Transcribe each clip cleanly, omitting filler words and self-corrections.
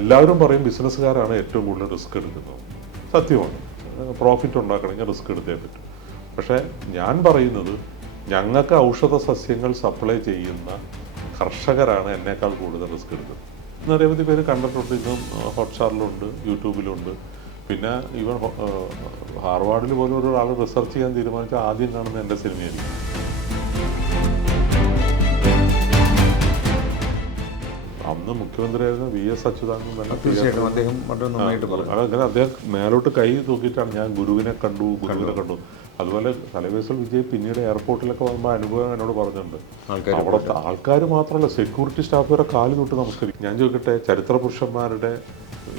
എല്ലാവരും പറയും ബിസിനസ്സുകാരാണ് ഏറ്റവും കൂടുതൽ റിസ്ക് എടുക്കുന്നത്. സത്യമാണ്, പ്രോഫിറ്റ് ഉണ്ടാക്കണമെങ്കിൽ റിസ്ക് എടുത്തേ പറ്റും. പക്ഷേ ഞാൻ പറയുന്നത് ഞങ്ങൾക്ക് ഔഷധ സസ്യങ്ങൾ സപ്ലൈ ചെയ്യുന്ന കർഷകരാണ് എന്നേക്കാൾ കൂടുതൽ റിസ്ക് എടുക്കുന്നത്. നിരവധി പേര് കണ്ടിട്ടുണ്ട്, ഇന്നും ഹോട്ട്സ്റ്റാറിലുണ്ട്, യൂട്യൂബിലുണ്ട്. പിന്നെ ഈവൻ ഹാർവാർഡിൽ പോലും ഒരാൾ റിസർച്ച് ചെയ്യാൻ തീരുമാനിച്ചാൽ ആദ്യം കാണുന്ന എൻ്റെ സിനിമയായിരിക്കും. അന്ന് മുഖ്യമന്ത്രിയായിരുന്ന VS അച്യുതാനന്ദൻ തന്നെ തീർച്ചയായിട്ടും അദ്ദേഹം വളരെ നന്നായിട്ട് പറഞ്ഞു. അങ്ങനെ അദ്ദേഹം മേലോട്ട് കൈ തൂക്കിയിട്ടാണ് ഞാൻ ഗുരുവിനെ കണ്ടു. അതുപോലെ തലവേസൽ വിജയ് പിന്നീട് എയർപോർട്ടിലൊക്കെ വന്നപ്പോൾ അനുഭവം എന്നോട് പറഞ്ഞിട്ടുണ്ട്. അവിടുത്തെ ആൾക്കാർ മാത്രമല്ല, സെക്യൂരിറ്റി സ്റ്റാഫ് വരെ കാല് തൊട്ട് നമസ്കരിക്കും. ഞാൻ ചോദിക്കട്ടെ, ചരിത്ര പുരുഷന്മാരുടെ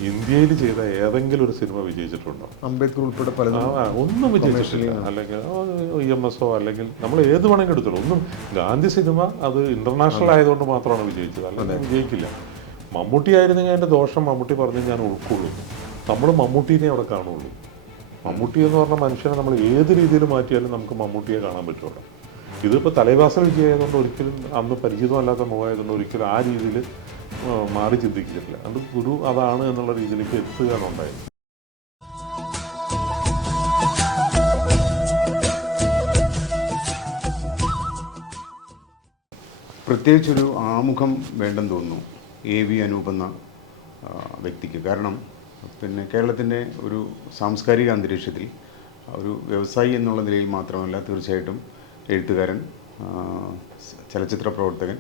ഇന്ത്യയിൽ ചെയ്ത ഏതെങ്കിലും ഒരു സിനിമ വിജയിച്ചിട്ടുണ്ടോ? അംബേദ്കർ ഉൾപ്പെടെ പലതും ഒന്നും വിജയിച്ചിട്ടില്ല. അല്ലെങ്കിൽ EMS അല്ലെങ്കിൽ നമ്മൾ ഏത് വേണമെങ്കിൽ എടുത്തുള്ളൂ. ഒന്നും. ഗാന്ധി സിനിമ അത് ഇന്റർനാഷണൽ ആയതുകൊണ്ട് മാത്രമാണ് വിജയിച്ചത്, അല്ലെങ്കിൽ വിജയിക്കില്ല. മമ്മൂട്ടി ആയിരുന്നെങ്കിൽ അതിൻ്റെ ദോഷം മമ്മൂട്ടി പറഞ്ഞ് ഞാൻ ഉൾക്കൊള്ളും. നമ്മൾ മമ്മൂട്ടീനെ അവിടെ കാണുള്ളൂ. മമ്മൂട്ടി എന്ന് പറഞ്ഞ മനുഷ്യനെ നമ്മൾ ഏത് രീതിയിൽ മാറ്റിയാലും നമുക്ക് മമ്മൂട്ടിയെ കാണാൻ പറ്റുള്ളൂ. ഇതിപ്പോൾ തലൈവാസൽ വിജയമായതുകൊണ്ട് ഒരിക്കലും, അന്ന് പരിചിതമല്ലാത്ത മുഖമായതുകൊണ്ട് ഒരിക്കലും ആ രീതിയിൽ മാറി ചിന്തിക്കില്ല. അത് ഗുരു അതാണ് എന്നുള്ള രീതിയിലേക്ക് എത്തുകയാണ് ഉണ്ടായത്. പ്രത്യേകിച്ചൊരു ആമുഖം വേണ്ടെന്ന് തോന്നുന്നു AV അനൂപ് എന്ന വ്യക്തിക്ക്. കാരണം പിന്നെ കേരളത്തിൻ്റെ ഒരു സാംസ്കാരിക അന്തരീക്ഷത്തിൽ ഒരു വ്യവസായി എന്നുള്ള നിലയിൽ മാത്രമല്ല, തീർച്ചയായിട്ടും എഴുത്തുകാരൻ, ചലച്ചിത്ര പ്രവർത്തകൻ,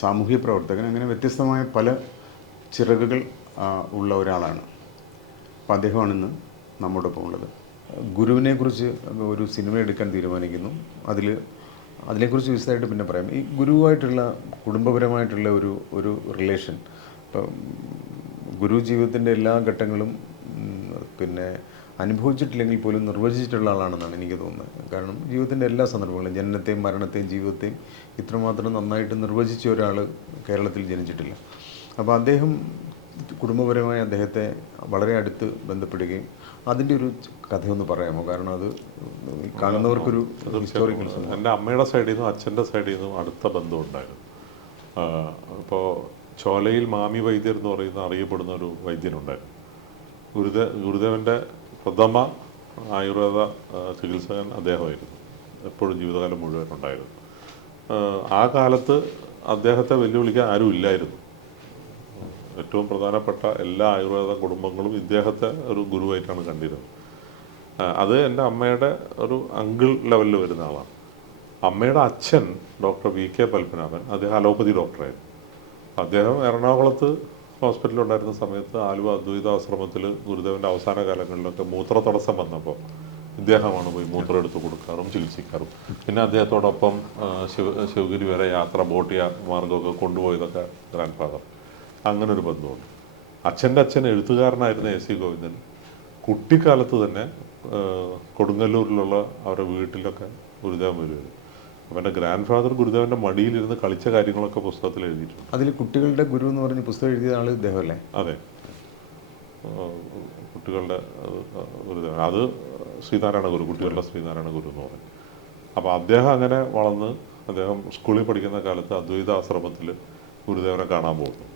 സാമൂഹ്യ പ്രവർത്തകൻ, അങ്ങനെ വ്യത്യസ്തമായ പല ചിറകുകൾ ഉള്ള ഒരാളാണ്. അപ്പം അദ്ദേഹമാണിന്ന് നമ്മോടൊപ്പം ഉള്ളത്. ഗുരുവിനെക്കുറിച്ച് ഒരു സിനിമ എടുക്കാൻ തീരുമാനിക്കുന്നു. അതിനെക്കുറിച്ച് വിശദമായിട്ട് പിന്നെ പറയാം. ഈ ഗുരുവായിട്ടുള്ള കുടുംബപരമായിട്ടുള്ള ഒരു റിലേഷൻ, ഇപ്പം ഗുരു ജീവിതത്തിൻ്റെ എല്ലാ ഘട്ടങ്ങളും പിന്നെ അനുഭവിച്ചിട്ടില്ലെങ്കിൽ പോലും നിർവചിച്ചിട്ടുള്ള ആളാണെന്നാണ് എനിക്ക് തോന്നുന്നത്. കാരണം ജീവിതത്തിൻ്റെ എല്ലാ സന്ദർഭങ്ങളും, ജനനത്തെയും മരണത്തെയും ജീവിതത്തെയും ഇത്രമാത്രം നന്നായിട്ട് നിർവചിച്ച ഒരാൾ കേരളത്തിൽ ജനിച്ചിട്ടില്ല. അപ്പോൾ അദ്ദേഹം കുടുംബപരമായി അദ്ദേഹത്തെ വളരെ അടുത്ത് ബന്ധപ്പെടുകയും അതിൻ്റെ ഒരു കഥയൊന്ന് പറയാമോ? കാരണം അത് കാണുന്നവർക്കൊരു ഹിസ്റ്റോറിക്കൽ. എൻ്റെ അമ്മയുടെ സൈഡിൽ നിന്നും അച്ഛൻ്റെ സൈഡിൽ നിന്നും അടുത്ത ബന്ധമുണ്ടായിരുന്നു. ഇപ്പോൾ ചോലയിൽ മാമി വൈദ്യർ എന്ന് പറയുന്ന അറിയപ്പെടുന്ന ഒരു വൈദ്യനുണ്ടായിരുന്നു. ഗുരുദേവൻ്റെ പ്രഥമ ആയുർവേദ ചികിത്സകൻ അദ്ദേഹമായിരുന്നു. എപ്പോഴും ജീവിതകാലം മുഴുവൻ ഉണ്ടായിരുന്നു. ആ കാലത്ത് അദ്ദേഹത്തെ വെല്ലുവിളിക്കാൻ ആരും ഇല്ലായിരുന്നു. ഏറ്റവും പ്രധാനപ്പെട്ട എല്ലാ ആയുർവേദ കുടുംബങ്ങളും ഇദ്ദേഹത്തെ ഒരു ഗുരുവായിട്ടാണ് കണ്ടിരുന്നത്. അത് എൻ്റെ അമ്മയുടെ ഒരു അങ്കിൾ ലെവലിൽ വരുന്ന ആളാണ്. അമ്മയുടെ അച്ഛൻ ഡോക്ടർ VK പത്മനാഭൻ, അദ്ദേഹം അലോപ്പതി ഡോക്ടറായിരുന്നു. അദ്ദേഹം എറണാകുളത്ത് ഹോസ്പിറ്റലുണ്ടായിരുന്ന സമയത്ത് ആലുവ അദ്വൈതാശ്രമത്തിൽ ഗുരുദേവൻ്റെ അവസാന കാലങ്ങളിലൊക്കെ മൂത്ര തടസ്സം വന്നപ്പോൾ ഇദ്ദേഹമാണ് പോയി മൂത്രം എടുത്ത് കൊടുക്കാറും ചികിത്സിക്കാറും. പിന്നെ അദ്ദേഹത്തോടൊപ്പം ശിവഗിരി വരെ യാത്ര, ബോട്ട് മാർഗമൊക്കെ കൊണ്ടുപോയതൊക്കെ ഗ്രാൻഡ് ഫാദർ. അങ്ങനൊരു ബന്ധമുണ്ട്. അച്ഛൻ്റെ അച്ഛൻ എഴുത്തുകാരനായിരുന്ന AC ഗോവിന്ദൻ കുട്ടിക്കാലത്ത് തന്നെ കൊടുങ്ങല്ലൂരിലുള്ള അവരുടെ വീട്ടിലൊക്കെ ഗുരുദേവൻ വരുമായിരുന്നു. അപ്പം എൻ്റെ ഗ്രാൻഡ് ഫാദർ ഗുരുദേവൻ്റെ മടിയിലിരുന്ന് കളിച്ച കാര്യങ്ങളൊക്കെ പുസ്തകത്തിൽ എഴുതിയിട്ടുണ്ട്. അതിൽ കുട്ടികളുടെ ഗുരു എന്ന് പറഞ്ഞ് പുസ്തകം എഴുതിയ ആൾ ഇദ്ദേഹമല്ലേ? അതെ, കുട്ടികളുടെ ഗുരുദേവൻ. അത് ശ്രീനാരായണ ഗുരു, കുട്ടികളുടെ ശ്രീനാരായണ ഗുരു എന്ന് പറയും. അപ്പോൾ അദ്ദേഹം അങ്ങനെ വളർന്ന് അദ്ദേഹം സ്കൂളിൽ പഠിക്കുന്ന കാലത്ത് അദ്വൈത ആശ്രമത്തിൽ ഗുരുദേവനെ കാണാൻ പോകുന്നു.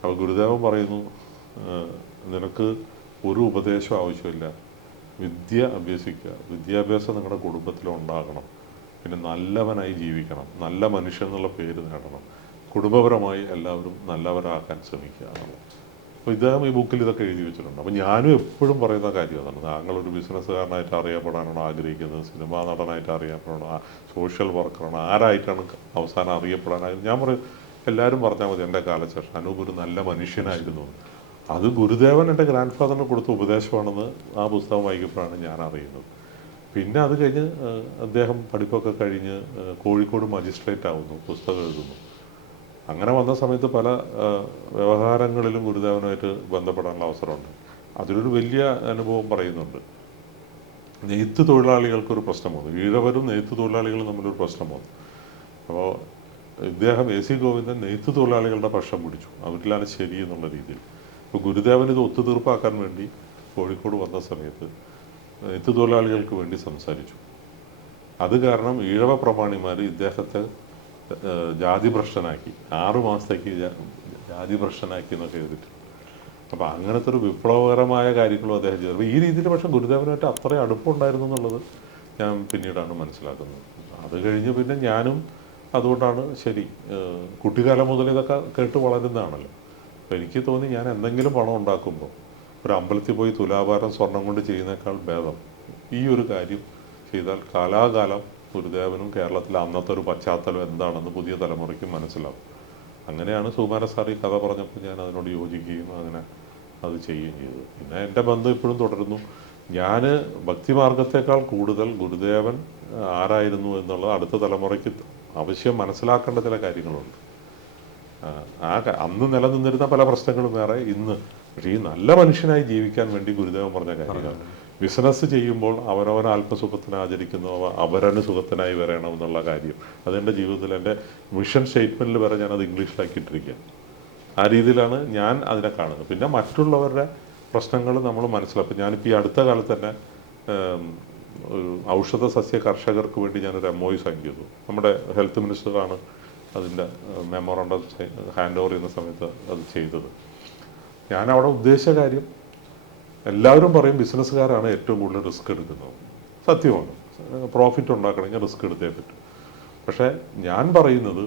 അപ്പോൾ ഗുരുദേവൻ പറയുന്നു, നിനക്ക് ഒരു ഉപദേശവും ആവശ്യമില്ല, വിദ്യ അഭ്യസിക്കുക, വിദ്യാഭ്യാസം നിങ്ങളുടെ കുടുംബത്തിലുണ്ടാകണം, പിന്നെ നല്ലവനായി ജീവിക്കണം, നല്ല മനുഷ്യൻ എന്നുള്ള പേര് നേടണം, കുടുംബപരമായി എല്ലാവരും നല്ലവരാക്കാൻ ശ്രമിക്കുക എന്നുള്ളത്. അപ്പോൾ ഇദ്ദേഹം ഈ ബുക്കിൽ ഇതൊക്കെ എഴുതി വെച്ചിട്ടുണ്ട്. അപ്പോൾ ഞാനും എപ്പോഴും പറയുന്ന കാര്യം അതാണ്. താങ്കളൊരു ബിസിനസ്സുകാരനായിട്ട് അറിയപ്പെടാനാണോ ആഗ്രഹിക്കുന്നത്, സിനിമാ നടനായിട്ട് അറിയപ്പെടണോ, സോഷ്യൽ വർക്കറാണോ, ആരായിട്ടാണ് അവസാനം അറിയപ്പെടാനായി? ഞാൻ പറയും, എല്ലാവരും പറഞ്ഞാൽ മതി എൻ്റെ കാലശേഷം അനൂപ് ഒരു നല്ല മനുഷ്യനായിരുന്നു. അത് ഗുരുദേവൻ എൻ്റെ ഗ്രാൻഡ് ഫാദറിന് കൊടുത്ത ഉപദേശമാണെന്ന് ആ പുസ്തകം വായിക്കുമ്പോഴാണ് ഞാൻ അറിയുന്നത്. പിന്നെ അത് കഴിഞ്ഞ് അദ്ദേഹം പഠിപ്പൊക്കെ കഴിഞ്ഞ് കോഴിക്കോട് മജിസ്ട്രേറ്റ് ആവുന്നു, പുസ്തകം എഴുതുന്നു. അങ്ങനെ വന്ന സമയത്ത് പല വ്യവഹാരങ്ങളിലും ഗുരുദേവനുമായിട്ട് ബന്ധപ്പെടാനുള്ള അവസരമുണ്ട്. അതിലൊരു വലിയ അനുഭവം പറയുന്നുണ്ട്. നെയ്ത്ത് തൊഴിലാളികൾക്കൊരു പ്രശ്നം വന്നു, ഈഴവരും നെയ്ത്ത് തൊഴിലാളികളും തമ്മിലൊരു പ്രശ്നം വന്നു. അപ്പോൾ ഇദ്ദേഹം AC ഗോവിന്ദൻ നെയ്ത്ത് തൊഴിലാളികളുടെ പക്ഷം പിടിച്ചു, അവരിലാണ് ശരി എന്നുള്ള രീതിയിൽ. അപ്പോൾ ഗുരുദേവൻ ഇത് ഒത്തുതീർപ്പാക്കാൻ വേണ്ടി കോഴിക്കോട് വന്ന സമയത്ത് നെയ്ത്ത് തൊഴിലാളികൾക്ക് വേണ്ടി സംസാരിച്ചു. അത് കാരണം ഈഴവ പ്രമാണിമാർ ഇദ്ദേഹത്തെ ജാതിഭ്രഷ്ടനാക്കി, 6 മാസത്തേക്ക് ജാതിഭ്രഷ്ടനാക്കി എന്നൊക്കെ എഴുതിയിട്ട് അപ്പോൾ അങ്ങനത്തെ ഒരു വിപ്ലവകരമായ കാര്യങ്ങളും അദ്ദേഹം ചെയ്തു. അപ്പോൾ ഈ രീതിയിൽ പക്ഷേ ഗുരുദേവനായിട്ട് അത്രയും അടുപ്പമുണ്ടായിരുന്നു എന്നുള്ളത് ഞാൻ പിന്നീടാണ് മനസ്സിലാക്കുന്നത്. അത് കഴിഞ്ഞ് പിന്നെ ഞാനും അതുകൊണ്ടാണ് ശരി, കുട്ടിക്കാലം മുതൽ ഇതൊക്കെ കേട്ട് വളരുന്നതാണല്ലോ. അപ്പോൾ എനിക്ക് തോന്നി ഞാൻ എന്തെങ്കിലും പണം ഉണ്ടാക്കുമ്പോൾ ഒരു അമ്പലത്തിൽ പോയി തുലാഭാരം സ്വർണം കൊണ്ട് ചെയ്യുന്നേക്കാൾ ഭേദം ഈ ഒരു കാര്യം ചെയ്താൽ കാലാകാലം ഗുരുദേവനും കേരളത്തിലെ അന്നത്തെ ഒരു പശ്ചാത്തലം എന്താണെന്ന് പുതിയ തലമുറയ്ക്ക് മനസ്സിലാവും. അങ്ങനെയാണ് സുകുമാരൻ സാർ ഈ കഥ പറഞ്ഞപ്പോൾ ഞാൻ അതിനോട് യോജിക്കുകയും അങ്ങനെ അത് ചെയ്യുകയും ചെയ്തത്. പിന്നെ എൻ്റെ ബന്ധം ഇപ്പോഴും തുടരുന്നു. ഞാൻ ഭക്തിമാർഗത്തേക്കാൾ കൂടുതൽ ഗുരുദേവൻ ആരായിരുന്നു എന്നുള്ളത് അടുത്ത തലമുറയ്ക്ക് അവശ്യം മനസ്സിലാക്കേണ്ട ചില കാര്യങ്ങളുണ്ട്. അന്ന് നിലനിന്നിരുന്ന പല പ്രശ്നങ്ങളും വേറെ ഇന്ന്. പക്ഷേ ഈ നല്ല മനുഷ്യനായി ജീവിക്കാൻ വേണ്ടി ഗുരുദേവൻ പറഞ്ഞ കാര്യങ്ങൾ, ബിസിനസ് ചെയ്യുമ്പോൾ അവരവൻ ആത്മസുഖത്തിന് ആചരിക്കുന്നു, അവരന് സുഖത്തിനായി വരണം എന്നുള്ള കാര്യം, അതെൻ്റെ ജീവിതത്തിൽ എൻ്റെ മിഷൻ സ്റ്റേറ്റ്മെൻറ്റിൽ വരെ ഞാനത് ഇംഗ്ലീഷിലാക്കിയിട്ടിരിക്കുക. ആ രീതിയിലാണ് ഞാൻ അതിനെ കാണുന്നത്. പിന്നെ മറ്റുള്ളവരുടെ പ്രശ്നങ്ങൾ നമ്മൾ മനസ്സിലാക്കും. ഞാനിപ്പോൾ ഈ അടുത്ത കാലത്ത് തന്നെ ഒരു ഔഷധ സസ്യ കർഷകർക്ക് വേണ്ടി ഞാനൊരു MOU സൈൻ ചെയ്തു. നമ്മുടെ ഹെൽത്ത് മിനിസ്റ്ററാണ് അതിൻ്റെ മെമ്മോറണ്ടം ഹാൻഡ് ഓവർ ചെയ്യുന്ന സമയത്ത് അത് ചെയ്തത്. ഞാനവിടെ ഉദ്ദേശിച്ച കാര്യം, എല്ലാവരും പറയും ബിസിനസ്സുകാരാണ് ഏറ്റവും കൂടുതൽ റിസ്ക് എടുക്കുന്നത്. സത്യമാണ്, പ്രോഫിറ്റ് ഉണ്ടാക്കണമെങ്കിൽ റിസ്ക് എടുത്തേ പറ്റും. പക്ഷേ ഞാൻ പറയുന്നത്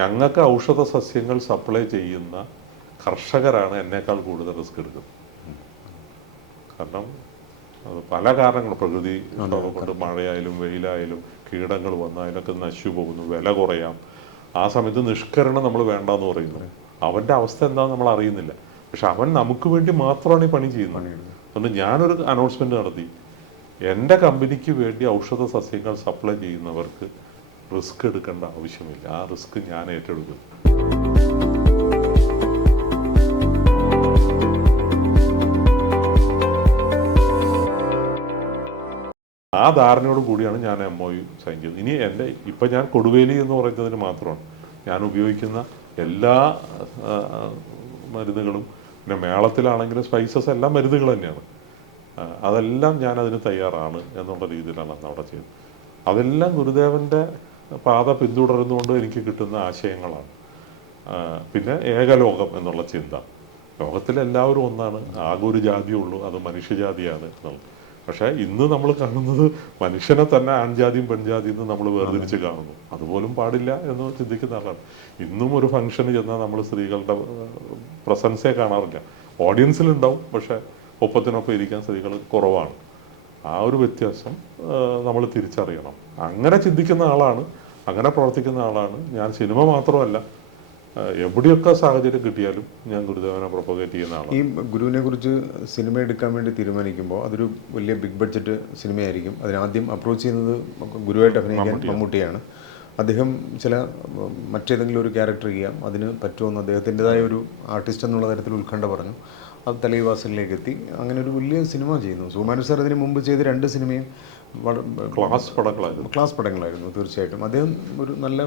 ഞങ്ങൾക്ക് ഔഷധ സസ്യങ്ങൾ സപ്ലൈ ചെയ്യുന്ന കർഷകരാണ് എന്നേക്കാൾ കൂടുതൽ റിസ്ക് എടുക്കുന്നത്. കാരണം അത് പല കാരണങ്ങളും, പ്രകൃതി കൊണ്ട് മഴയായാലും വെയിലായാലും കീടങ്ങൾ വന്നാൽ അതിനൊക്കെ നശിച്ചു പോകുന്നു, വില കുറയാം. ആ സമയത്ത് നിഷ്കരണം നമ്മൾ വേണ്ടെന്ന് പറയുന്നു. അവൻ്റെ അവസ്ഥ എന്താണെന്ന് നമ്മൾ അറിയുന്നില്ല. പക്ഷെ അവൻ നമുക്ക് വേണ്ടി മാത്രമാണ് ഈ പണി ചെയ്യുന്നത്. അതുകൊണ്ട് ഞാനൊരു അനൗൺസ്മെൻറ്റ് നടത്തി, എൻ്റെ കമ്പനിക്ക് വേണ്ടി ഔഷധ സസ്യങ്ങൾ സപ്ലൈ ചെയ്യുന്നവർക്ക് റിസ്ക് എടുക്കേണ്ട ആവശ്യമില്ല, ആ റിസ്ക് ഞാൻ ഏറ്റെടുക്കും. ആ ധാരണയോട് കൂടിയാണ് ഞാൻ MOU സൈൻ ചെയ്തത്. ഇനി എൻ്റെ ഇപ്പം ഞാൻ കൊടുവേലി എന്ന് പറയുന്നതിന് മാത്രമാണ് ഞാൻ ഉപയോഗിക്കുന്ന എല്ലാ മരുന്നുകളും, പിന്നെ മേളത്തിലാണെങ്കിലും സ്പൈസസ് എല്ലാം മരുന്നുകൾ തന്നെയാണ്. അതെല്ലാം ഞാൻ അതിന് തയ്യാറാണ് എന്നുള്ള രീതിയിലാണ് അന്ന് അവിടെ ചെയ്തത്. അതെല്ലാം ഗുരുദേവൻ്റെ പാത പിന്തുടരുന്നുകൊണ്ട് എനിക്ക് കിട്ടുന്ന ആശയങ്ങളാണ്. പിന്നെ ഏകലോകം എന്നുള്ള ചിന്ത, ലോകത്തിലെല്ലാവരും ഒന്നാണ്, ആകെ ഒരു ജാതിയുള്ളൂ, അത് മനുഷ്യജാതിയാണ് എന്നുള്ളത്. പക്ഷേ ഇന്ന് നമ്മൾ കാണുന്നത് മനുഷ്യനെ തന്നെ ആൺജാതിയും പെൺജാതിയും എന്ന് നമ്മൾ വേർതിരിച്ച് കാണുന്നു. അതുപോലും പാടില്ല എന്ന് ചിന്തിക്കുന്ന ആളാണ്. ഇന്നും ഒരു ഫംഗ്ഷന് ചെന്നാൽ നമ്മൾ സ്ത്രീകളുടെ പ്രസൻസേ കാണാറില്ല. ഓഡിയൻസിലുണ്ടാവും, പക്ഷേ ഒപ്പത്തിനൊപ്പം ഇരിക്കാൻ സ്ത്രീകൾ കുറവാണ്. ആ ഒരു വ്യത്യാസം നമ്മൾ തിരിച്ചറിയണം. അങ്ങനെ ചിന്തിക്കുന്ന ആളാണ്, അങ്ങനെ പ്രവർത്തിക്കുന്ന ആളാണ് ഞാൻ. സിനിമ മാത്രമല്ല, എവിടെയൊക്കെ സാഹചര്യം കിട്ടിയാലും ഞാൻ ഗുരുദേവനെ പ്രൊപ്പഗേറ്റ് ചെയ്യുന്ന ആളാണ്. ഈ ഗുരുവിനെ കുറിച്ച് സിനിമ എടുക്കാൻ വേണ്ടി തീരുമാനിക്കുമ്പോൾ അതൊരു വലിയ ബിഗ് ബഡ്ജറ്റ് സിനിമയായിരിക്കും. അതിനാദ്യം അപ്രോച്ച് ചെയ്യുന്നത് ഗുരുവായിട്ട് അഭിനയിക്കാൻ മമ്മൂട്ടിയാണ്. അദ്ദേഹം ചില മറ്റേതെങ്കിലും ഒരു ക്യാരക്ടർ ചെയ്യാം, അതിന് പറ്റുമെന്ന് അദ്ദേഹത്തിൻ്റെതായ ഒരു ആർട്ടിസ്റ്റ് എന്നുള്ള തരത്തിൽ ഉത്കണ്ഠ പറഞ്ഞു. അത് തലൈവാസലിലേക്ക് എത്തി. അങ്ങനെ ഒരു വലിയ സിനിമ ചെയ്യുന്നു. സുകുമാരൻ സാർ ഇതിന് മുമ്പ് ചെയ്ത 2 സിനിമയും ക്ലാസ് പടങ്ങളായിരുന്നു. തീർച്ചയായിട്ടും അദ്ദേഹം ഒരു നല്ല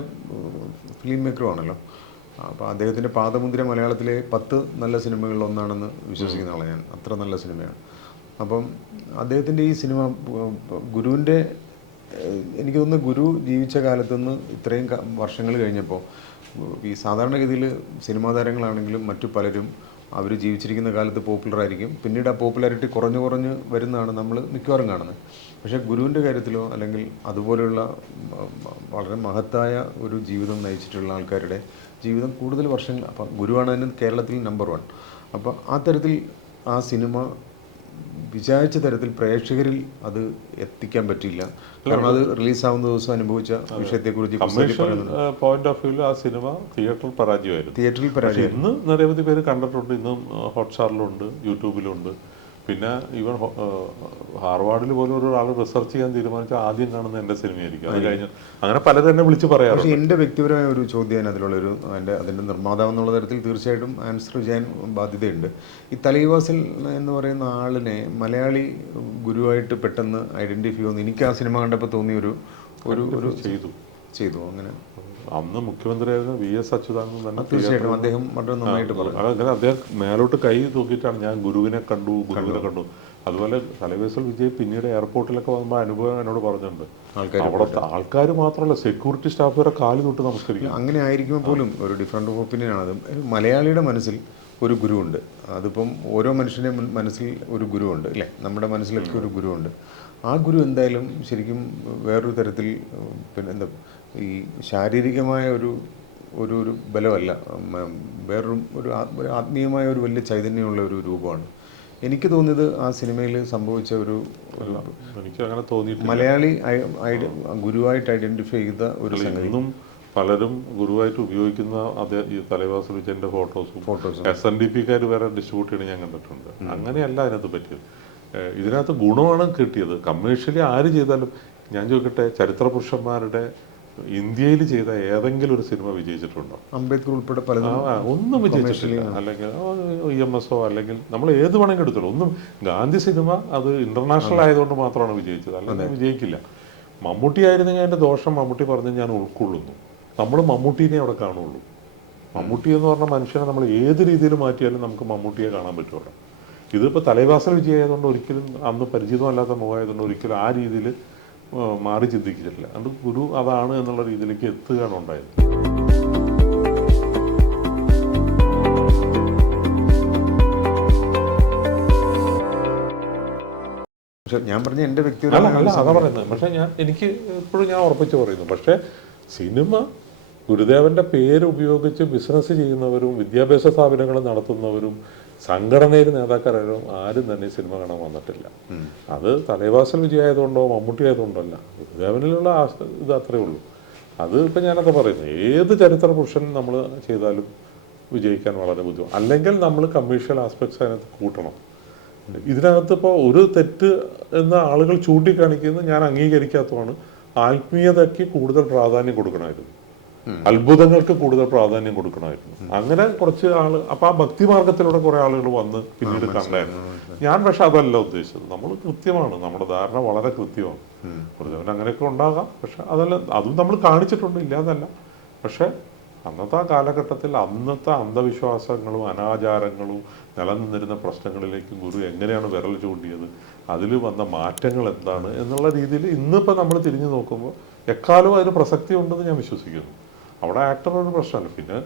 ഫിലിം മേക്കറുമാണല്ലോ. അപ്പോൾ അദ്ദേഹത്തിൻ്റെ പാദമുദ്ര മലയാളത്തിലെ 10 നല്ല സിനിമകളിൽ ഒന്നാണെന്ന് വിശ്വസിക്കുന്ന ആളാണ് ഞാൻ. അത്ര നല്ല സിനിമയാണ്. അപ്പം അദ്ദേഹത്തിൻ്റെ ഈ സിനിമ ഗുരുവിൻ്റെ, എനിക്ക് തോന്നുന്നു ഗുരു ജീവിച്ച കാലത്തുനിന്ന് ഇത്രയും വർഷങ്ങൾ കഴിഞ്ഞപ്പോൾ ഈ സാധാരണഗതിയിൽ സിനിമാ താരങ്ങളാണെങ്കിലും മറ്റു പലരും അവർ ജീവിച്ചിരിക്കുന്ന കാലത്ത് പോപ്പുലറായിരിക്കും. പിന്നീട് ആ പോപ്പുലാരിറ്റി കുറഞ്ഞ് വരുന്നതാണ് നമ്മൾ മിക്കവാറും കാണുന്നത്. പക്ഷേ ഗുരുവിൻ്റെ കാര്യത്തിലോ അല്ലെങ്കിൽ അതുപോലെയുള്ള വളരെ മഹത്തായ ഒരു ജീവിതം നയിച്ചിട്ടുള്ള ആൾക്കാരുടെ ജീവിതം കൂടുതൽ വർഷങ്ങൾ, അപ്പം ഗുരുവാണ് അതിന് കേരളത്തിൽ നമ്പർ 1. അപ്പോൾ ആ തരത്തിൽ ആ സിനിമ വിചാരിച്ച തരത്തിൽ പ്രേക്ഷകരിൽ അത് എത്തിക്കാൻ പറ്റില്ല. കാരണം അത് റിലീസാവുന്ന ദിവസം അനുഭവിച്ച വിഷയത്തെക്കുറിച്ച് പോയിന്റ് ഓഫ് വ്യൂവിൽ ആ സിനിമ തിയേറ്ററിൽ പരാജയമായിരുന്നു. ഇന്ന് നിരവധി പേര് കണ്ടിട്ടുണ്ട്. ഇന്നും ഹോട്ട്സ്റ്റാറിലുണ്ട്, യൂട്യൂബിലുണ്ട്. പിന്നെ ഈവൻ ഹാർവാർഡിൽ പോലും ഒരാൾ റിസർച്ച് ചെയ്യാൻ തീരുമാനിച്ചാൽ ആദ്യം കാണുന്ന എൻ്റെ സിനിമയായിരിക്കും. അത് കഴിഞ്ഞ് അങ്ങനെ പലരും എന്നെ വിളിച്ച് പറയാറ്. പക്ഷേ എൻ്റെ വ്യക്തിപരമായ ഒരു ചോദ്യം അതിലുള്ളൊരു അതിൻ്റെ നിർമ്മാതാവ് എന്നുള്ള തരത്തിൽ തീർച്ചയായിട്ടും ആൻസർ ചെയ്യാൻ ബാധ്യതയുണ്ട്. ഈ തലൈവാസൽ എന്ന് പറയുന്ന ആളിനെ മലയാളി ഗുരുവായിട്ട് പെട്ടെന്ന് ഐഡൻറ്റിഫൈ ചെയ്യുമെന്ന് എനിക്ക് ആ സിനിമ കണ്ടപ്പോൾ തോന്നിയ ഒരു ചെയ്തു. അങ്ങനെ അന്ന് മുഖ്യമന്ത്രിയായിരുന്ന VS അച്യുതാനന്ദൻ തന്നെ തീർച്ചയായിട്ടും അദ്ദേഹം വളരെ നന്നായിട്ട് പറഞ്ഞു. അങ്ങനെ അദ്ദേഹം മേലോട്ട് കൈ തൂക്കിയിട്ടാണ് ഞാൻ ഗുരുവിനെ കണ്ടു. അതുപോലെ തലൈവാസൽ വിജയ് പിന്നീട് എയർപോർട്ടിലൊക്കെ വന്നപ്പോൾ അനുഭവം എന്നോട് പറഞ്ഞിട്ടുണ്ട്. അവിടുത്തെ ആൾക്കാർ മാത്രമല്ല, സെക്യൂരിറ്റി സ്റ്റാഫ് വരെ കാല് തൊട്ട് നമസ്കരിക്കും. അങ്ങനെ ആയിരിക്കുമ്പോൾ പോലും ഒരു ഡിഫറൻറ്റ് ഓഫ് ഒപ്പീനിയൻ ആണത്. മലയാളിയുടെ മനസ്സിൽ ഒരു ഗുരുവുണ്ട്. അതിപ്പം ഓരോ മനുഷ്യൻ്റെ മനസ്സിൽ ഒരു ഗുരുവുണ്ട് അല്ലേ? നമ്മുടെ മനസ്സിലൊക്കെ ഒരു ഗുരുവുണ്ട്. ആ ഗുരു എന്തായാലും ശരിക്കും വേറൊരു തരത്തിൽ പിന്നെ എന്താ ഈ ശാരീരികമായ ഒരു ഒരു ഒരു ബലമല്ല, വേറൊരു ഒരു ആത്മീയമായ ഒരു വലിയ ചൈതന്യമുള്ള ഒരു രൂപമാണ്. എനിക്ക് തോന്നിയത് ആ സിനിമയിൽ സംഭവിച്ച ഒരു എനിക്ക് അങ്ങനെ തോന്നിയിട്ടില്ല. മലയാളി ഗുരുവായിട്ട് ഐഡൻറ്റിഫൈ ചെയ്ത ഒരു സംഗതി. ഇന്നും പലരും ഗുരുവായിട്ട് ഉപയോഗിക്കുന്ന അതേ ഈ തലൈവാസ് വിജയന്റെ ഫോട്ടോസും SNDP-ക്കാർ വരെ ഡിസ്ട്രിബ്യൂട്ട് ചെയ്യണം ഞാൻ കണ്ടിട്ടുണ്ട്. അങ്ങനെയല്ല അതിനകത്ത് പറ്റിയത്. ഇതിനകത്ത് ഗുണമാണ് കിട്ടിയത്. കമേഴ്ഷ്യലി ആര് ചെയ്താലും ഞാൻ ചോദിക്കട്ടെ, ചരിത്ര പുരുഷന്മാരുടെ ഇന്ത്യയിൽ ചെയ്ത ഏതെങ്കിലും ഒരു സിനിമ വിജയിച്ചിട്ടുണ്ടോ? അംബേദ്കർ ഉൾപ്പെടെ പലതും ഒന്നും വിജയിച്ചിട്ടില്ല. അല്ലെങ്കിൽ EMS-ഓ അല്ലെങ്കിൽ നമ്മൾ ഏത് വേണമെങ്കിൽ എടുത്തോളൂ. ഒന്നും ഗാന്ധി സിനിമ അത് ഇന്റർനാഷണൽ ആയതുകൊണ്ട് മാത്രമാണ് വിജയിച്ചത്, അല്ലെങ്കിൽ വിജയിക്കില്ല. മമ്മൂട്ടി ആയിരുന്നെങ്കിൽ അതിന്റെ ദോഷം മമ്മൂട്ടി പറഞ്ഞ് ഞാൻ ഉൾക്കൊള്ളുന്നു. നമ്മൾ മമ്മൂട്ടീനെ അവിടെ കാണുള്ളൂ. മമ്മൂട്ടി എന്ന് പറഞ്ഞ മനുഷ്യനെ നമ്മൾ ഏത് രീതിയിൽ മാറ്റിയാലും നമുക്ക് മമ്മൂട്ടിയെ കാണാൻ പറ്റുമല്ലോ. ഇതിപ്പോൾ തലൈവാസൽ വിജയമായതുകൊണ്ട് ഒരിക്കലും അന്ന് പരിചിതമല്ലാത്ത മുഖമായതുകൊണ്ട് ഒരിക്കലും ആ രീതിയിൽ മാറി ചിന്തിച്ചിട്ടില്ല. അതുകൊണ്ട് ഗുരു അതാണ് എന്നുള്ള രീതിയിലേക്ക് എത്തുകയാണ് ഉണ്ടായത്. പക്ഷെ ഞാൻ പറഞ്ഞ എൻ്റെ അല്ല വ്യക്തിപരമായ അതാ പറയുന്നത്. പക്ഷെ എനിക്ക് എപ്പോഴും ഞാൻ ഉറപ്പിച്ച് പറയുന്നു, പക്ഷേ സിനിമ ഗുരുദേവന്റെ പേര് ഉപയോഗിച്ച് ബിസിനസ് ചെയ്യുന്നവരും വിദ്യാഭ്യാസ സ്ഥാപനങ്ങൾ നടത്തുന്നവരും സംഘടനയിൽ നേതാക്കന്മാരും ആരും തന്നെ സിനിമ കാണാൻ വന്നിട്ടില്ല. അത് തലൈവാസൽ വിജയമായതുകൊണ്ടോ മമ്മൂട്ടി ആയതുകൊണ്ടോ അല്ല, ഗുരുദേവനിലുള്ള ഇത് അത്രേ ഉള്ളൂ. അത് ഇപ്പം ഞാനൊക്കെ പറയുന്നത് ഏത് ചരിത്ര പുരുഷൻ നമ്മൾ ചെയ്താലും വിജയിക്കാൻ വളരെ ബുദ്ധിമുട്ട്. അല്ലെങ്കിൽ നമ്മൾ കമേഴ്ഷ്യൽ ആസ്പെക്ട്സ് അതിനകത്ത് കൂട്ടണം. ഇതിനകത്ത് ഇപ്പോൾ ഒരു തെറ്റ് എന്ന ആളുകൾ ചൂണ്ടിക്കാണിക്കുന്നത് ഞാൻ അംഗീകരിക്കാത്തതാണ്. ആത്മീയതയ്ക്ക് കൂടുതൽ പ്രാധാന്യം കൊടുക്കണമായിരുന്നു, അത്ഭുതങ്ങൾക്ക് കൂടുതൽ പ്രാധാന്യം കൊടുക്കണമായിരുന്നു. അങ്ങനെ കുറച്ച് ആള് അപ്പൊ ആ ഭക്തിമാർഗത്തിലൂടെ കുറെ ആളുകൾ വന്ന് പിന്നീട് കണ്ടായിരുന്നു. ഞാൻ പക്ഷെ അതല്ല ഉദ്ദേശിച്ചത്. നമ്മൾ കൃത്യമാണ്, നമ്മുടെ ധാരണ വളരെ കൃത്യമാണ്. ഗുരുദേവൻ അങ്ങനെയൊക്കെ ഉണ്ടാകാം, പക്ഷെ അതല്ല, അതും നമ്മൾ കാണിച്ചിട്ടുണ്ട്, ഇല്ലാന്നല്ല. പക്ഷെ അന്നത്തെ ആ കാലഘട്ടത്തിൽ അന്നത്തെ അന്ധവിശ്വാസങ്ങളും അനാചാരങ്ങളും നിലനിന്നിരുന്ന പ്രശ്നങ്ങളിലേക്ക് ഗുരു എങ്ങനെയാണ് വിരൽ ചൂണ്ടിയത്, അതിൽ വന്ന മാറ്റങ്ങൾ എന്താണ് എന്നുള്ള രീതിയിൽ ഇന്നിപ്പോൾ നമ്മൾ തിരിഞ്ഞു നോക്കുമ്പോൾ എക്കാലവും അതിന് പ്രസക്തി ഉണ്ടെന്ന് ഞാൻ വിശ്വസിക്കുന്നു. അവിടെ ആക്ടർ ഒരു പ്രശ്നമല്ല. പിന്നെ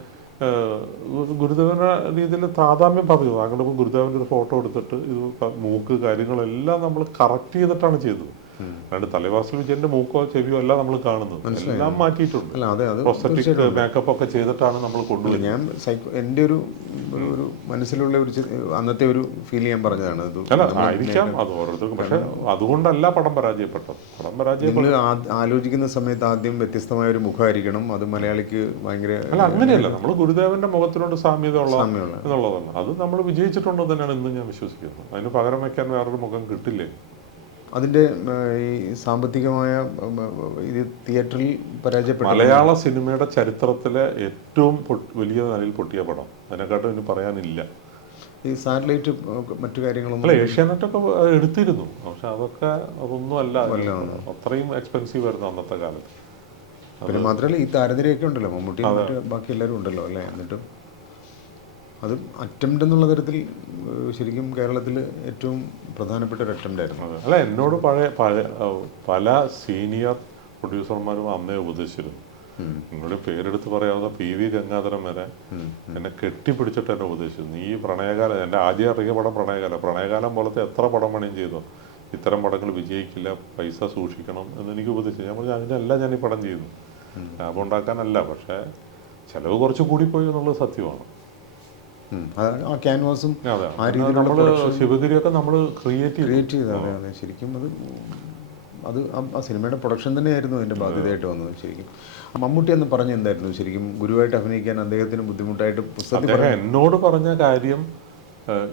ഗുരുദേവന്റെ രീതിയിൽ താതാമ്യം പറഞ്ഞു. താങ്കളുടെ ഇപ്പോൾ ഗുരുദേവന്റെ ഒരു ഫോട്ടോ എടുത്തിട്ട് ഇത് മൂക്ക് കാര്യങ്ങളെല്ലാം നമ്മൾ കറക്റ്റ് ചെയ്തിട്ടാണ് ചെയ്തത്. അല്ലാണ്ട് തലൈവാസൽ വിജയന്റെ മൂക്കോ ചെവിയോ അല്ല നമ്മൾ കാണുന്നത്, എല്ലാം മാറ്റിയിട്ടുണ്ട്. പ്രോസ്തറ്റിക് മേക്കപ്പ് ഒക്കെ ചെയ്തിട്ടാണ് നമ്മൾ കൊണ്ടുപോയി. ഞാൻ എൻ്റെ ഒരു ഒരു മനസ്സിലുള്ള ഒരു അന്നത്തെ ഒരു ഫീൽ ഞാൻ പറഞ്ഞതാണ്. അല്ല ആയിരിക്കാം, അത് ഓരോരുത്തർക്കും. പക്ഷെ അതുകൊണ്ടല്ല പടം പരാജയപ്പെട്ടത്. പടം പരാജയപ്പെട്ടത് ആലോചിക്കുന്ന സമയത്ത് ആദ്യം വ്യത്യസ്തമായ ഒരു മുഖമായിരിക്കണം, അത് മലയാളിക്ക് ഭയങ്കര അല്ല അങ്ങനെയല്ല. നമ്മൾ ഗുരുദേവന്റെ മുഖത്തിനോട് സാമ്യത എന്നുള്ളതാണ്. അത് നമ്മൾ വിജയിച്ചിട്ടുണ്ടെന്ന് തന്നെയാണ് ഇന്ന് ഞാൻ വിശ്വസിക്കുന്നത്. അതിന് പകരം വയ്ക്കാൻ വേറൊരു മുഖം കിട്ടില്ലേ. അതിൻ്റെ ഈ സാമ്പത്തികമായ ഇത് തിയേറ്ററിൽ പരാജയപ്പെട്ടു. മലയാള സിനിമയുടെ ചരിത്രത്തിലെ ഏറ്റവും വലിയ നിലയിൽ പൊട്ടിയ പടം, അതിനെക്കാട്ടും ഇനി പറയാനില്ല. ഈ സാറ്റലൈറ്റ് മറ്റു കാര്യങ്ങളൊന്നും അല്ല, ഏഷ്യാനെറ്റൊക്കെ എടുത്തിരുന്നു, പക്ഷെ അതൊന്നും അല്ല, അത്രയും എക്സ്പെൻസീവ് ആയിരുന്നു അന്നത്തെ കാലത്ത്. പിന്നെ മാത്രമല്ല ഈ താരനിരയൊക്കെ ഉണ്ടല്ലോ, മമ്മൂട്ടി ബാക്കി എല്ലാവരും ഉണ്ടല്ലോ അല്ലേ. എന്നിട്ടും അത് അറ്റംപ്റ്റ് എന്നുള്ള തരത്തിൽ ശരിക്കും കേരളത്തിൽ ഏറ്റവും പ്രധാനപ്പെട്ട ഒരു അറ്റംപ്റ്റ് ആയിരുന്നു. അല്ല, എന്നോട് പല സീനിയർ പ്രൊഡ്യൂസർമാരും അന്നേ ഉപദേശിച്ചിരുന്നു. നിങ്ങളുടെ പേരെടുത്ത് പറയാവുന്ന PV ഗംഗാധരൻ വരെ എന്നെ കെട്ടിപ്പിടിച്ചിട്ട് എന്നെ ഉപദേശിച്ചിരുന്നു. ഈ പ്രണയകാലം, എൻ്റെ ആദ്യം ഇറങ്ങിയ പടം പ്രണയകാലം പോലത്തെ എത്ര പടം പണിയും ചെയ്തോ, ഇത്തരം പടങ്ങൾ വിജയിക്കില്ല, പൈസ സൂക്ഷിക്കണം എന്നെനിക്ക് ഉപദേശിച്ചു. ഞാൻ പറഞ്ഞു അതിനെല്ലാം ഞാൻ ഈ പടം ചെയ്യുന്നു, ലാഭം ഉണ്ടാക്കാനല്ല. പക്ഷേ ചിലവ് കുറച്ച് കൂടിപ്പോയി എന്നുള്ളത് സത്യമാണ്. ആ ക്യാൻവാസും ആ നമ്മൾ ശിവഗിരിയൊക്കെ നമ്മൾ ക്രിയേറ്റ് ചെയ്തതാണ്. അതെ, ശരിക്കും അത് ആ സിനിമയുടെ പ്രൊഡക്ഷൻ തന്നെയായിരുന്നു അതിൻ്റെ ബാധ്യതയായിട്ട് വന്നത്. ശരിക്കും മമ്മൂട്ടി എന്ന് പറഞ്ഞ എന്തായിരുന്നു ശരിക്കും ഗുരുവായിട്ട് അഭിനയിക്കാൻ അദ്ദേഹത്തിന് ബുദ്ധിമുട്ടായിട്ട് പുസ്തകത്തിൽ എന്നോട് പറഞ്ഞ കാര്യം,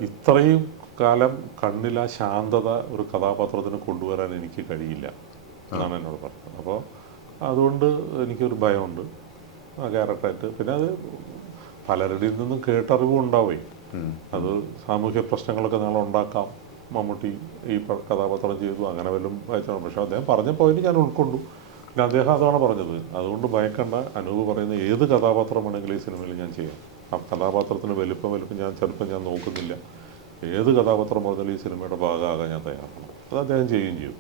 ഇത്രയും കാലം കണ്ണില ശാന്തത ഒരു കഥാപാത്രത്തിന് കൊണ്ടുവരാൻ എനിക്ക് കഴിയില്ല എന്നാണ് എന്നോട് പറഞ്ഞത്. അപ്പോൾ അതുകൊണ്ട് എനിക്കൊരു ഭയമുണ്ട് ആ ക്യാരക്ടറായിട്ട്. പിന്നെ അത് പലരുടെയിൽ നിന്നും കേട്ടറിവും ഉണ്ടാവേ. അത് സാമൂഹ്യ പ്രശ്നങ്ങളൊക്കെ നാളെ ഉണ്ടാക്കാം, മമ്മൂട്ടി ഈ കഥാപാത്രം ചെയ്തു അങ്ങനെ വല്ലതും വായിച്ചാണ്. പക്ഷെ അദ്ദേഹം പറഞ്ഞ പോയിന്റ് ഞാൻ ഉൾക്കൊണ്ടു. പിന്നെ അദ്ദേഹം അതാണ് പറഞ്ഞത്, അതുകൊണ്ട് ഭയക്കണ്ട, അനൂപ് പറയുന്ന ഏത് കഥാപാത്രമാണെങ്കിലും ഈ സിനിമയിൽ ഞാൻ ചെയ്യാം. ആ കഥാപാത്രത്തിന് വലിപ്പം ഞാൻ ചിലപ്പോൾ ഞാൻ നോക്കുന്നില്ല, ഏത് കഥാപാത്രം പറഞ്ഞാലും ഈ സിനിമയുടെ ഭാഗമാകാൻ ഞാൻ തയ്യാറാണ്. അത് അദ്ദേഹം ചെയ്യുകയും ചെയ്യും.